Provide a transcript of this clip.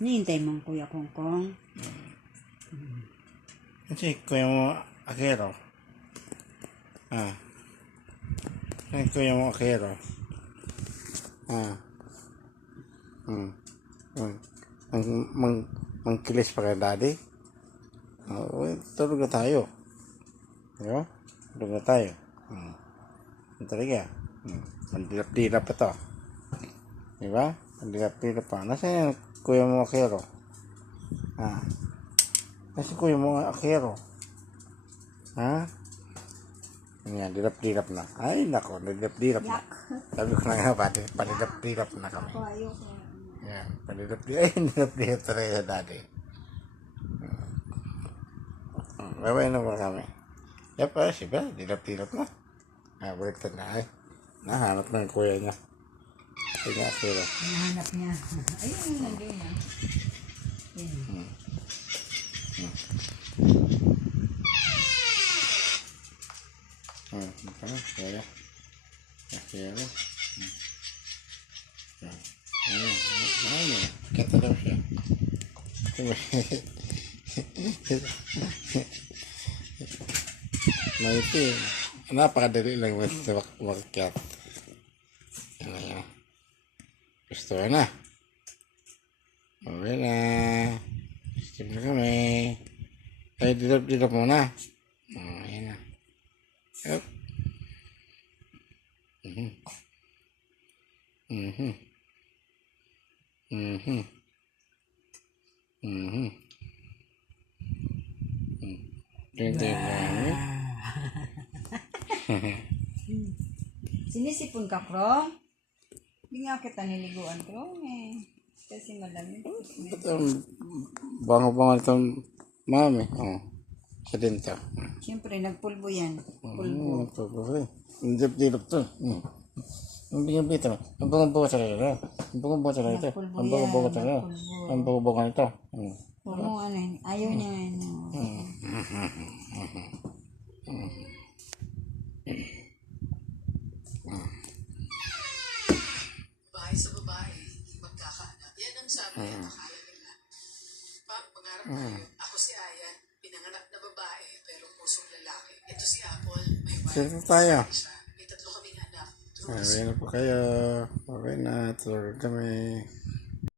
Nihintay mo ang Kuya Kongkong. Kasi kuya mo Akero. Kasi kuya mo Akero. Mangkilis pa kay daddy. Tulog na tayo. Diba? Tulog na tayo. Talaga. Mandilap-dilap pa to. Diba? Mandilap-dilap pa. Nasaan yung kuya mo Akero? Nasaan kuya mo Akero? Yan, dilap-dilap na. Ay, nako, dilap-dilap na. Sabi ko na nga, palilap-dilap na kami. Yan, palilap-dilap. Ay, dilap-dilap talaga sa daddy. Babay na ba kami? Yap, siya, dilap-dilap na. Baliktad na ay. Nahanap na yung kuya niya. Kuya Akero. Nahanap niya. Ayun, nandun na. Kaya. Akero. Kata daw siya. Maiti. Napakadali lang makikyat. Yan. Gusto na. Okay na. Gusto na kami. Ay, dilap muna. Ayan na. Yup. Sinisipon ka, Krong? Hindi nga kita niliguan, Krong Kasi malamig. Ba't bango-bango itong mami? Siya din to. Siyempre, nagpulbo yan. Pulbo. Pulbo. Dilap to. Ang bigyan ito. Ang bango-bango talaga ito. Ang bango-bango talaga ito. Ang bango-bango talaga. Ang bango-bango ito. Huwag mo ayaw niya Babae sa babae, magkakaanak. Yan ang sabi at akala nila. Pangarap tayo. Ako si Ayan, pinanganak na babae, pero pusong lalaki. Ito si Apple, may Sino tayo? May tatlo kaming anak. Babay na po kayo. Babay na. Tulog kami.